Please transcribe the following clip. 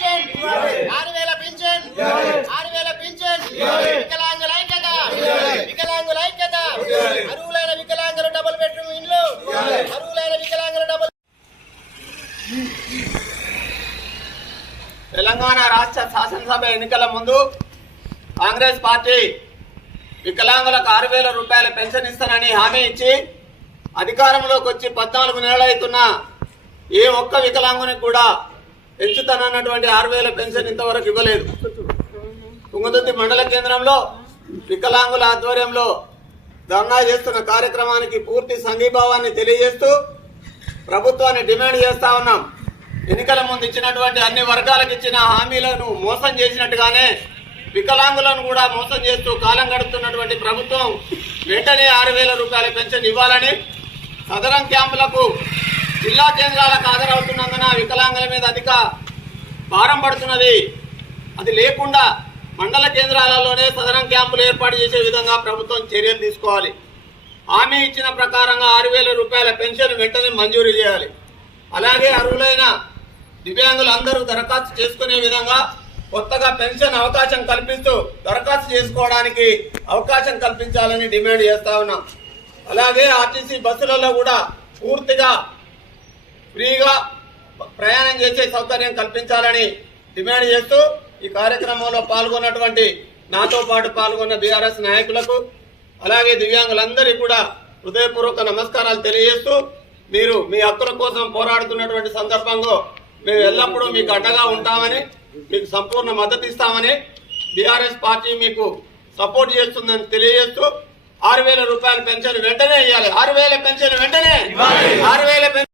Pension. ఆరు వేల pension. ఆరు వేల పింఛన్. వికలాంగుల ఐక్యత. వికలాంగుల ఐక్యత. అరువులైన వికలాంగులు డబుల్ బెడ్రూమ్ ఇండ్లు. అరువులైన వికలాంగులు డబుల్ తెలంగాణ రాష్ట్ర శాసనసభ ఎన్నికల ముందు కాంగ్రెస్ పార్టీ వికలాంగులకు ఆరు వేల రూపాయల పెన్షన్ ఇస్తానని హామీ ఇచ్చి అధికారంలోకి వచ్చి పద్నాలుగు అవుతున్న ఏ ఒక్క వికలాంగునికి కూడా పెంచుతానన్నటువంటి ఆరు వేల పెన్షన్ ఇంతవరకు ఇవ్వలేదు. తుంగతుర్తి మండల కేంద్రంలో వికలాంగుల ఆధ్వర్యంలో ధర్నా చేస్తున్న కార్యక్రమానికి పూర్తి సంఘీభావాన్ని తెలియజేస్తూ ప్రభుత్వాన్ని డిమాండ్ చేస్తా ఉన్నాం. ఎన్నికల ముందు ఇచ్చినటువంటి అన్ని వర్గాలకు ఇచ్చిన హామీలను మోసం చేసినట్టుగానే వికలాంగులను కూడా మోసం చేస్తూ కాలం గడుపుతున్నటువంటి ప్రభుత్వం వెంటనే ఆరు వేల రూపాయల పెన్షన్ ఇవ్వాలని సదరం క్యాంపులకు జిల్లా కేంద్రాలకు హాజరవుతున్నందున వికలాంగుల మీద అధిక భారం పడుతున్నది. అది లేకుండా మండల కేంద్రాలలోనే సదరం క్యాంపులు ఏర్పాటు చేసే విధంగా ప్రభుత్వం చర్యలు తీసుకోవాలి. హామీ ఇచ్చిన ప్రకారంగా ఆరు వేల రూపాయల పెన్షన్ వెంటనే మంజూరు చేయాలి. అలాగే అర్హులైన దివ్యాంగులు అందరూ దరఖాస్తు చేసుకునే విధంగా కొత్తగా పెన్షన్ అవకాశం కల్పిస్తూ దరఖాస్తు చేసుకోవడానికి అవకాశం కల్పించాలని డిమాండ్ చేస్తా ఉన్నాం. అలాగే ఆర్టీసీ బస్సులలో కూడా పూర్తిగా ఫ్రీగా ప్రయాణం చేసే సౌకర్యం కల్పించాలని డిమాండ్ చేస్తూ ఈ కార్యక్రమంలో పాల్గొన్నటువంటి నాతో పాటు పాల్గొన్న బీఆర్ఎస్ నాయకులకు అలాగే దివ్యాంగులందరికీ కూడా హృదయపూర్వక నమస్కారాలు తెలియజేస్తూ మీరు మీ హక్కుల కోసం పోరాడుతున్నటువంటి సందర్భంలో మేము ఎల్లప్పుడూ మీకు అండగా ఉంటామని మీకు సంపూర్ణ మద్దతు ఇస్తామని బీఆర్ఎస్ పార్టీ మీకు సపోర్ట్ చేస్తుందని తెలియజేస్తూ ఆరు వేల రూపాయల పెన్షన్ వెంటనే ఇవ్వాలి ఆరు వేల పెన్షన్ వెంటనే! ఆరు వేల పెన్షన్